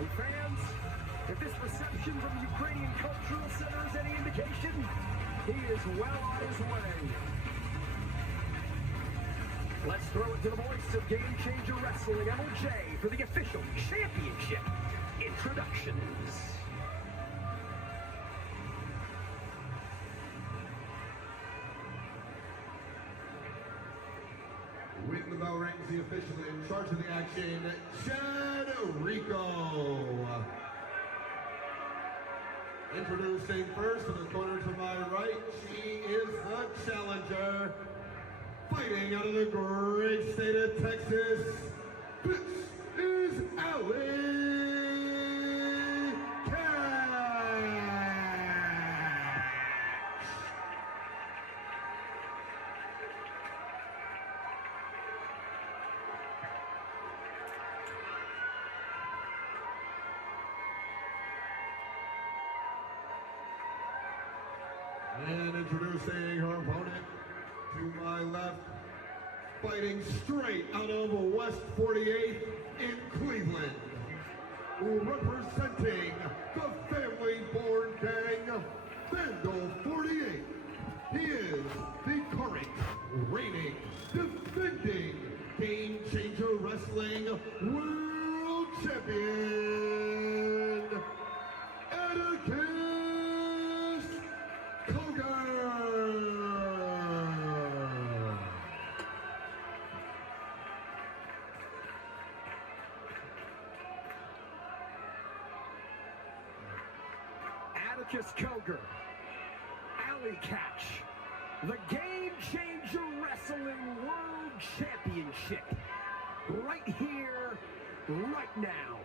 And fans, if this reception from the Ukrainian Cultural Center is any indication, he is well on his way. Let's throw it to the voice of Game Changer Wrestling, Alle, for the official championship introductions. With the bell rings, the official in charge of the action, Chad Rico. Introducing first in the corner to my right, she is the challenger. Fighting out of the great state of Texas, this is Alli And introducing her opponent to my left, fighting straight out of West 48th in Cleveland, representing the family-born gang, Vandal 48. He is the current, reigning, defending Game Changer Wrestling World Champion, Atticus Kogar. Atticus Koger, Alli Katch, the Game Changer Wrestling World Championship, right here, right now.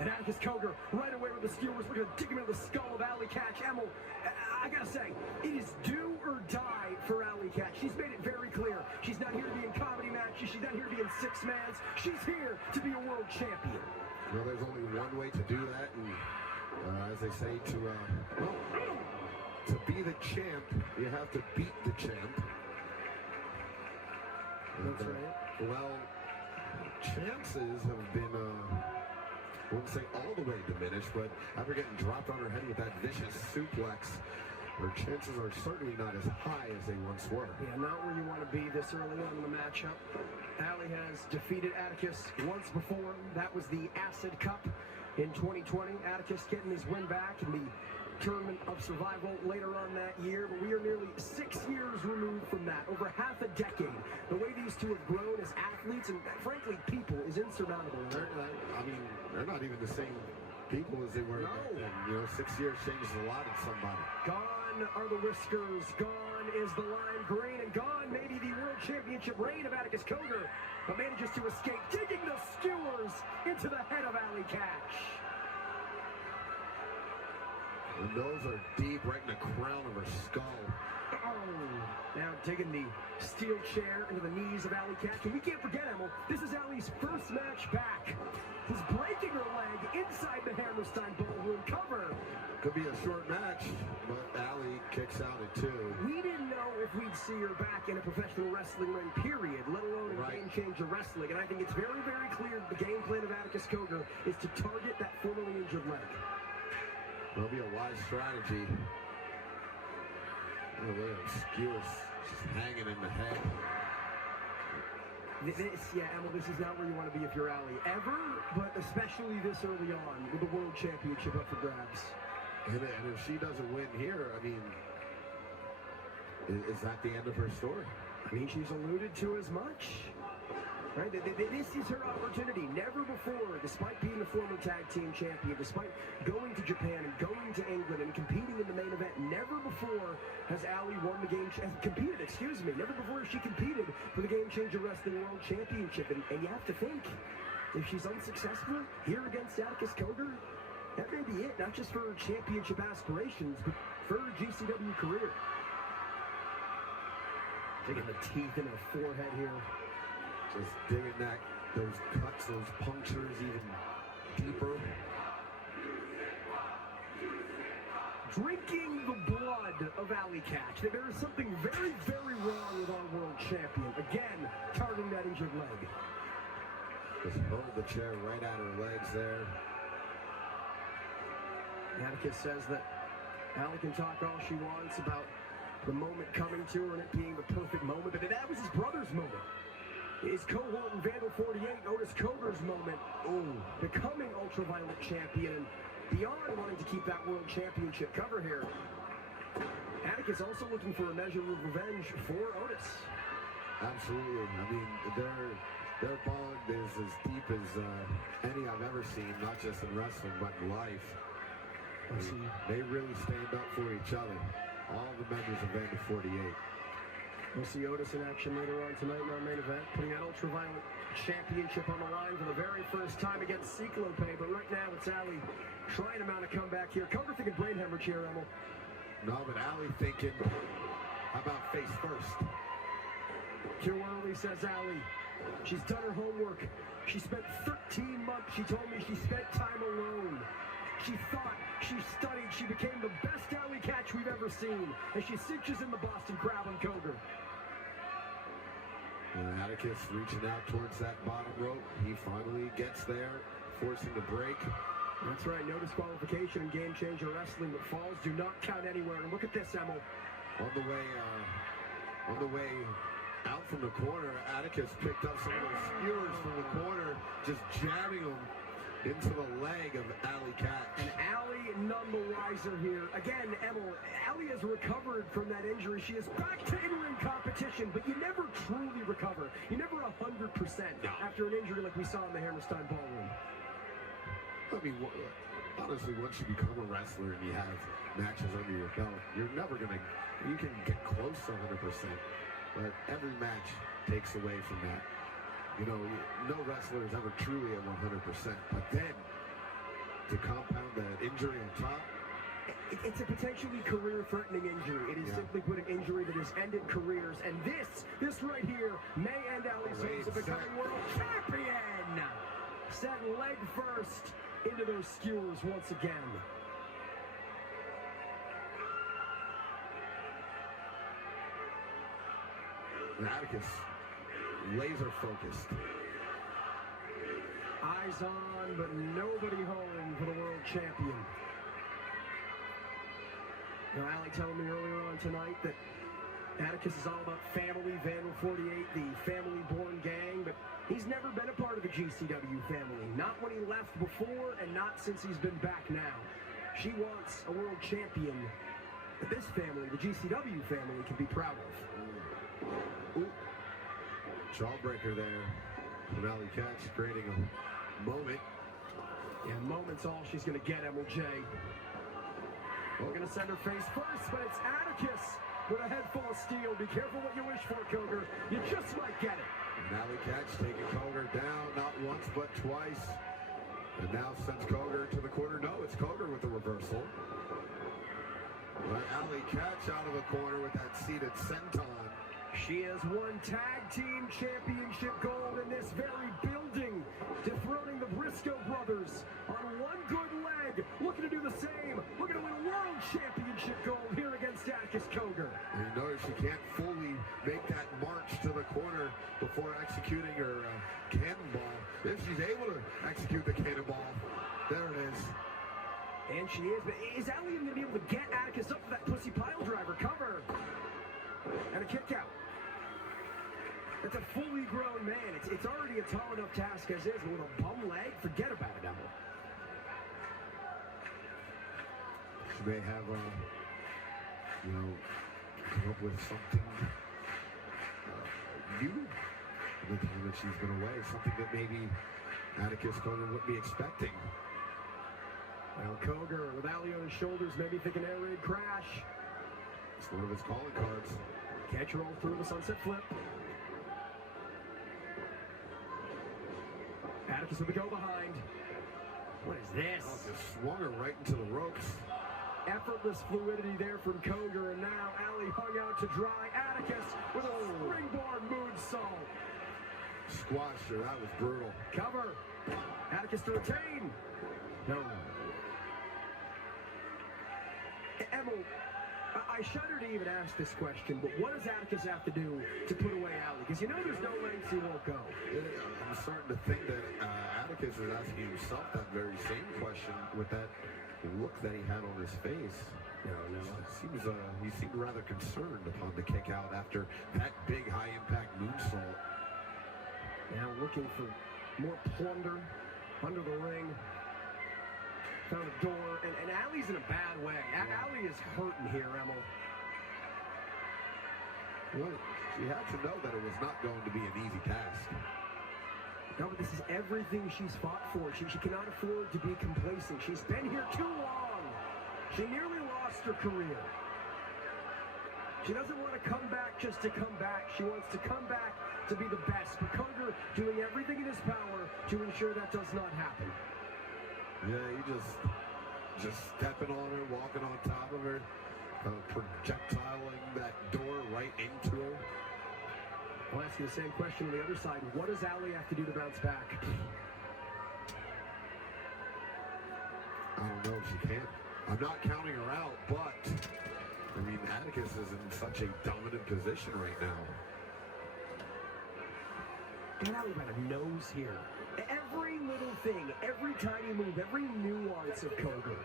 And Atticus Koger right away with the skewers. We're going to dig him into the skull of Alli Katch. Emil, I got to say, it is do or die for Alli Katch. She's made it very clear. She's not here to be in comedy matches. She's not here to be in six-mans. She's here to be a world champion. Well, there's only one way to do that, and as they say, to be the champ, you have to beat the champ. That's right. Well, chances have been, I wouldn't say all the way diminished, but after getting dropped on her head with that vicious suplex, her chances are certainly not as high as they once were. Yeah, not where you want to be this early on in the matchup. Alli has defeated Atticus once before. That was the Acid Cup in 2020. Atticus getting his win back in the Tournament of Survival later on that year, but we are nearly 6 years removed from that, over half a decade. The way these two have grown as athletes and frankly people is insurmountable. They're not even the same people as they were. No. And, 6 years changes a lot in somebody. Gone are the whiskers, gone is the lime green, and gone maybe the world championship reign of Atticus Koger, but manages to escape, digging the skewers into the head of Alli Katch. And those are deep right in the crown of her skull. Oh, now digging the steel chair into the knees of Alli Katch. And we can't forget, Emil, this is Alli's first match back. She's breaking her leg inside the Hammerstein Ballroom cover. Could be a short match, but Alli kicks out at 2. We didn't know if we'd see her back in a professional wrestling ring, period, let alone in Game Changer Wrestling. And I think it's very, very clear the game plan of Atticus Koger is to target that formerly injured leg. That'll be a wise strategy. Oh, look at her skewers just hanging in the head. Emil, this is not where you want to be if you're Alli. Ever, but especially this early on with the World Championship up for grabs. And if she doesn't win here, I mean, is that the end of her story? I mean, she's alluded to as much. Right? This is her opportunity. Never before, despite being a former tag team champion, despite going to Japan and going to England and competing in the main event, never before has Alli won the never before has she competed for the Game Changer Wrestling World Championship. And you have to think, if she's unsuccessful here against Atticus Koger, that may be it, not just for her championship aspirations, but for her GCW career. Digging the teeth in her forehead here. Just digging those cuts, those punctures, even deeper. Drinking the blood of Alli Katch. There is something very, very wrong with our world champion. Again, targeting that injured leg. Just hurled the chair right at her legs there. Atticus says that Alli can talk all she wants about the moment coming to her and it being the perfect moment, but that was his brother's moment. His cohort in Vandal 48, Otis Koger's moment, becoming ultraviolet champion, beyond wanting to keep that world championship cover here. Atticus also looking for a measure of revenge for Otis. Absolutely. I mean, their bond is as deep as any I've ever seen, not just in wrestling, but in life. I mean, they really stand up for each other. All the members of Vandal 48. We'll see Otis in action later on tonight in our main event, putting that ultraviolet championship on the line for the very first time against Cyclope. But right now it's Alli trying to mount a comeback here. Koger thinking brain hemorrhage here, Emil. No, but Alli thinking, how about face first? Too early, says Alli. She's done her homework. She spent 13 months. She told me she spent time alone. She thought, she studied, she became the best Alli Katch we've ever seen. As she cinches in the Boston crowd on Koger. Atticus reaching out towards that bottom rope. He finally gets there, forcing the break. That's right, no disqualification in Game Changer Wrestling, but falls do not count anywhere. And look at this, Emil. On the way out from the corner, Atticus picked up some of those skewers from the corner, just jamming them into the leg of Alli Katch. And Alli none the wiser here. Again, Emil, Alli has recovered from that injury. She is back to in-ring competition, but you never truly recover. You never 100% after an injury like we saw in the Hammerstein Ballroom. I mean, honestly, once you become a wrestler and you have matches under your belt, you're never going to, you can get close to 100%, but every match takes away from that. You know, no wrestler is ever truly at 100%, but then to compound that injury on top. It's a potentially career-threatening injury. It is simply put an injury that has ended careers, and this right here may end Alli's hopes of becoming world champion. Set leg first into those skewers once again. Atticus, laser focused. Eyes on, but nobody home for the world champion. Now, Alli telling me earlier on tonight that Atticus is all about family, Vandal 48, the family-born gang, but he's never been a part of the GCW family. Not when he left before, and not since he's been back now. She wants a world champion that this family, the GCW family, can be proud of. Ooh. Jawbreaker there from Alli Katch, creating a moment. Yeah, moment's all she's going to get, MLJ. We're going to send her face first, but it's Atticus with a head full of steel. Be careful what you wish for, Koger. You just might get it. And Alli Katch taking Koger down, not once but twice. And now sends Koger to the corner. No, it's Koger with the reversal. But Alli Katch out of the corner with that seated senton. She has won tag team championship gold in this very building, dethroning the Briscoe brothers on one good leg. Looking to do the same. Looking to win a world championship gold here against Atticus Koger. And you notice she can't fully make that march to the corner before executing her cannonball. If she's able to execute the cannonball, there it is. And she is, but is Alli going to be able to get Atticus up for that pussy pile driver cover? And a kick out. It's a fully grown man. It's already a tall enough task as is, but with a bum leg, forget about it, Emil. She may have, come up with something new in the time that she's been away. Something that maybe Atticus Koger wouldn't be expecting. Well, Koger, with Alli on his shoulders, maybe thinking air raid crash. It's one of his calling cards. Catch roll through the sunset flip. Atticus with the go behind. What is this? Oh, just swung her right into the ropes. Effortless fluidity there from Koger, and now Alli hung out to dry. Atticus with a springboard moonsault. Squashed her, that was brutal. Cover. Atticus to retain. No. Emil, I shudder to even ask this question, but what does Atticus have to do to put away Alli? Because you know there's no lengths he won't go. I'm starting to think that Atticus is asking himself that very same question with that look that he had on his face. No. He seemed rather concerned upon the kick out after that big high-impact moonsault. Now looking for more plunder under the ring. Found a door, and Alli's in a bad way. Alli is hurting here, Emil. Well, she had to know that it was not going to be an easy task. No, but this is everything she's fought for. She cannot afford to be complacent. She's been here too long. She nearly lost her career. She doesn't want to come back just to come back. She wants to come back to be the best. But Koger doing everything in his power to ensure that does not happen. Yeah, he just stepping on her, walking on top of her, projectiling that door right into her. I'll ask you the same question on the other side. What does Alli have to do to bounce back? I don't know if she can. I'm not counting her out, but I mean, Atticus is in such a dominant position right now. And Alli by the nose here. Every little thing, every tiny move, every nuance of Koger.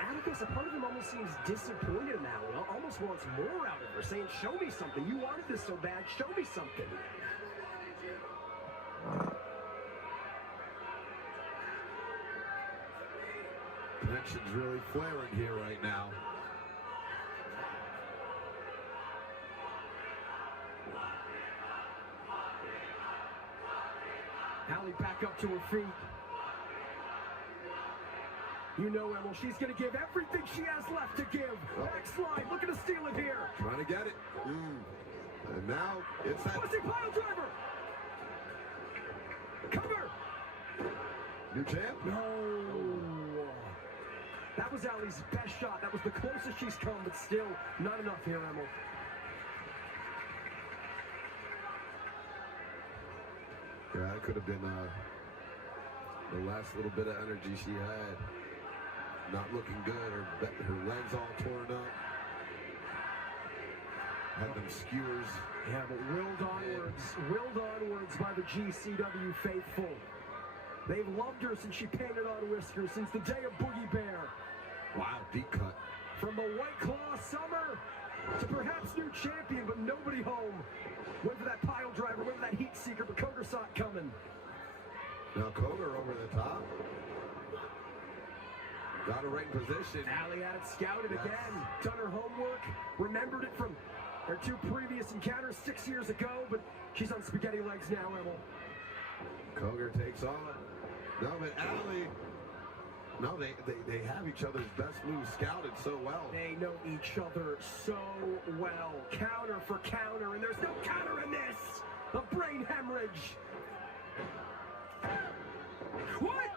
Atticus, a part of him almost seems disappointed in Alli. Almost wants more out of her, saying, show me something. You wanted this so bad, show me something. Tension's really flaring here right now. Alli back up to her feet. You know, Emil, she's going to give everything she has left to give. Backslide, looking to steal it here. Trying to get it. And now it's that... Twisting pile driver. Cover. New champ? No. That was Alli's best shot. That was the closest she's come, but still not enough here, Emil. Yeah, that could have been the last little bit of energy she had. Not looking good. Her legs all torn up. Had them skewers. Yeah, but willed onwards by the GCW faithful. They've loved her since she painted on whiskers, since the day of Boogie Bear. Wow, deep cut. From the White Claw summer to perhaps new champion, but nobody home. Went for that pile driver, went for that heat seeker, but Koger saw it coming. Now Koger over the top. Got her right in position. Alli had it scouted again. Done her homework. Remembered it from her two previous encounters 6 years ago, but she's on spaghetti legs now, Emil. Koger takes on. No, but Alli. No, they have each other's best moves scouted so well. They know each other so well. Counter for counter, and there's no counter in this. A brain hemorrhage. What?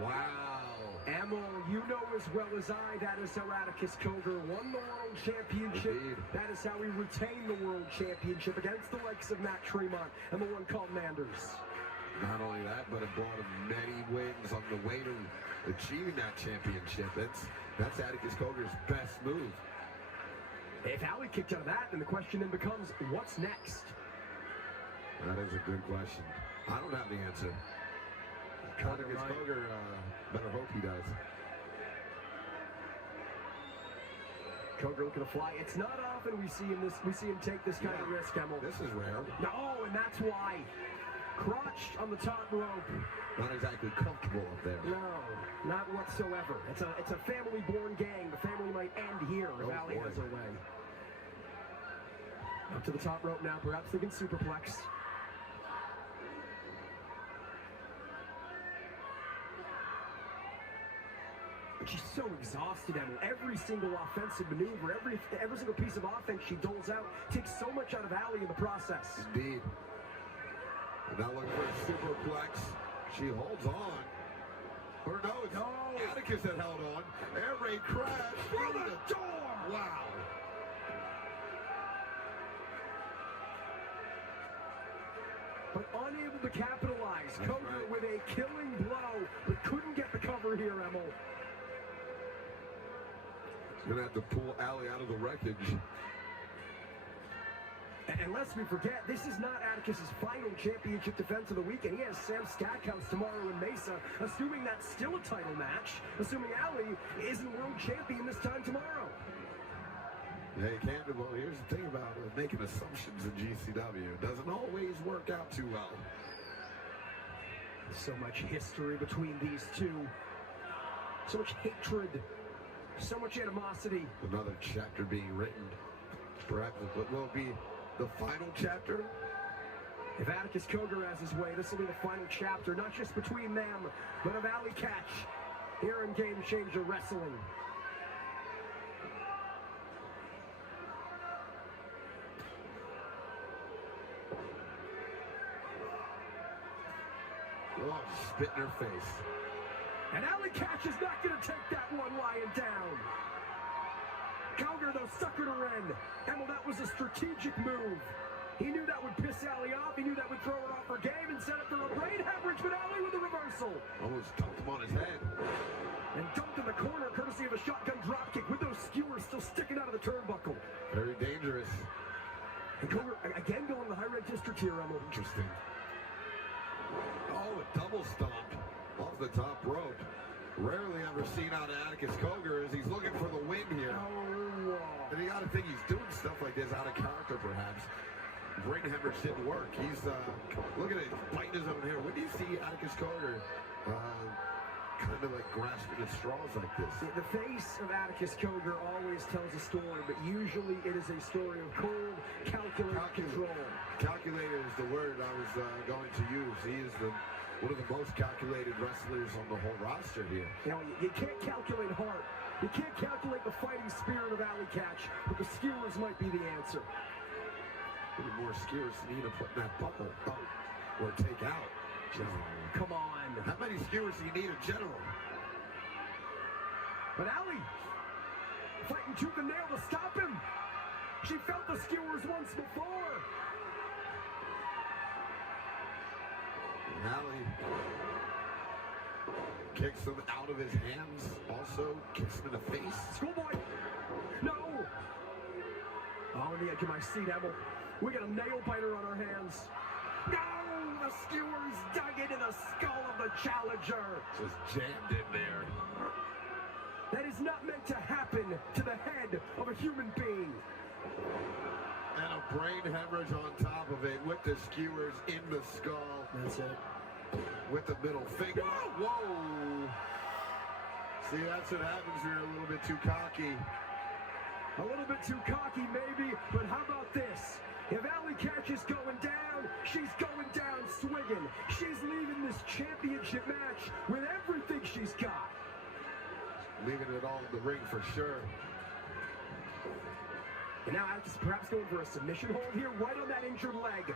Wow. Emil, you know as well as I, that is how Atticus Koger won the World Championship. Indeed. That is how he retained the World Championship against the likes of Matt Tremont and the one called Manders. Not only that, but it brought him many wins on the way to achieving that championship. That's Atticus Koger's best move. If Alli kicked out of that, then the question then becomes, what's next? That is a good question. I don't have the answer. Atticus Koger, better hope he does. Koger looking to fly. It's not often we see him take this kind of risk, Emil. This is rare. No, and that's why. Crotched on the top rope. Not exactly comfortable up there. No, not whatsoever. It's a family-born gang. The family might end here if Alli has her way. Up to the top rope now, perhaps thinking superplex. But she's so exhausted, Emil. Every single offensive maneuver, every single piece of offense she doles out takes so much out of Alli in the process. Indeed. And now looking for a superplex. She holds on. Or no, it's Atticus that held on. Air raid crash through the door. Wow. but unable to capitalize. That's Koger right. with a killing blow, but couldn't get the cover here, Emil. Gonna have to pull Alli out of the wreckage. And lest we forget, this is not Atticus' final championship defense of the weekend. He has Sam Stackhouse tomorrow in Mesa, assuming that's still a title match, assuming Alli isn't world champion this time tomorrow. Yeah, you can't. Well, here's the thing about making assumptions in GCW. It doesn't always work out too well. So much history between these two. So much hatred. So much animosity. Another chapter being written. Perhaps what will be the final chapter? If Atticus Koger has his way, this will be the final chapter, not just between them, but of Alli Katch here in Game Changer Wrestling. Oh, spit in her face. And Alli Katch is not going to take that one lying down. Koger, though, suckered her in. Emil, that was a strategic move. He knew that would piss Alli off. He knew that would throw her off her game and set up for a brain hemorrhage, but Alli with a reversal. Almost dumped him on his head. And dumped in the corner, courtesy of a shotgun dropkick with those skewers still sticking out of the turnbuckle. Very dangerous. And Koger, again, going to the high red district here, Emil. Interesting. Oh, a double stomp off the top rope. Rarely ever seen out of Atticus Koger as he's looking for the win here. Oh, And you got to think he's doing stuff like this out of character, perhaps. Brain hemorrhage didn't work. He's, look at it, biting his own hair. When do you see Atticus Koger kind of like grasping at straws like this? the face of Atticus Koger always tells a story, but usually it is a story of cold, calculated control. Calculated is the word I was going to use. He is one of the most calculated wrestlers on the whole roster here. Now, you can't calculate heart. You can't calculate the fighting spirit of Alli Katch, but the skewers might be the answer. How many more skewers do you need to put in that buckle? Oh, or take out? Just, Come on. how many skewers do you need in general? But Alli, fighting tooth and nail to stop him. She felt the skewers once before. And Alli kicks him out of his hands. Also kicks him in the face. Schoolboy. No. Oh, on the edge of my seat, Emil. We got a nail biter on our hands. No! The skewers dug into the skull of the challenger. Just jammed in there. That is not meant to happen to the head of a human being. And a brain hemorrhage on top of it with the skewers in the skull. That's it. With the middle finger. Whoa! See, that's what happens when you're a little bit too cocky. A little bit too cocky, maybe, but how about this? If Alli Katch is going down, she's going down swinging. She's leaving this championship match with everything she's got. Leaving it all in the ring for sure. And now Atticus perhaps going for a submission hold here, right on that injured leg.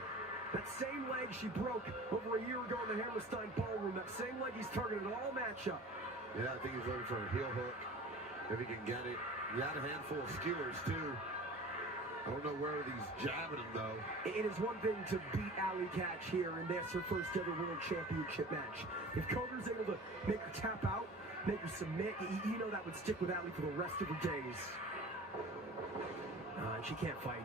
That same leg she broke over a year ago in the Hammerstein Ballroom. That same leg he's targeted all matchup. Yeah, I think he's looking for a heel hook. If he can get it. He had a handful of skewers, too. I don't know where he's jabbing him, though. It is one thing to beat Alli Katch here, and that's her first ever world championship match. If Koger's able to make her tap out, make her submit, you know that would stick with Alli for the rest of her days. And she can't fight.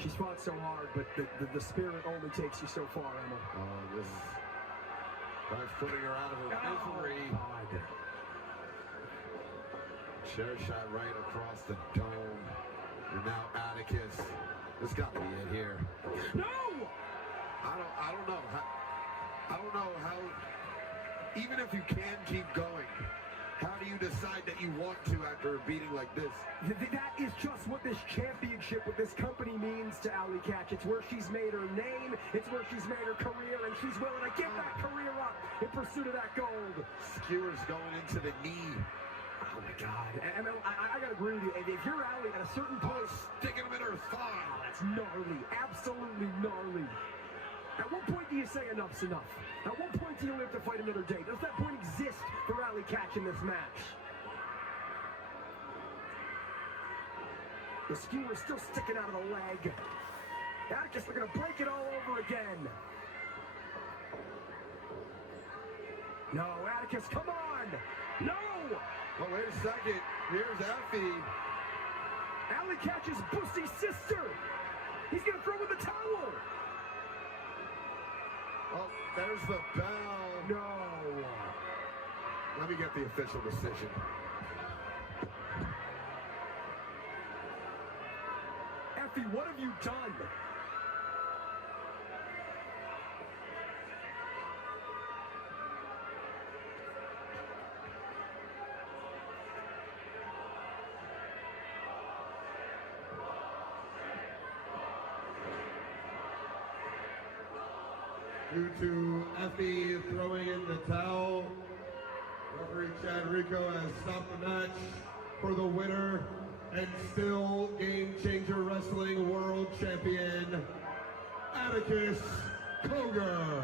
She's fought so hard, but the spirit only takes you so far, Emma. This is... That's putting her out of her misery. God. Chair shot right across the dome. And now Atticus. This got to be it here. No! I don't know. I don't know how... Even if you can keep going, how do you decide that you want to after a beating like this? That is just what this championship with this company means to Alli Katch. It's where she's made her name, it's where she's made her career, and she's willing to give that career up in pursuit of that gold. Skewers going into the knee. Oh my God. I gotta agree with you. If you're Alli at a certain point, Sticking him in her thigh. that's gnarly. Absolutely gnarly. At what point do you say enough's enough? At what point do you live to fight another day? Does that point exist for Alli Katch in this match? The skewer is still sticking out of the leg. Atticus looking to break it all over again. No, Atticus, come on! No! Oh, wait a second. Here's Effie. Alli catches Bussy's sister! He's gonna throw in the towel! Oh, there's the bell. No! Let me get the official decision. Effie, what have you done? Due to Effie throwing in the towel, referee Chad Rico has stopped the match for the winner and still Game Changer Wrestling World Champion, Atticus Koger.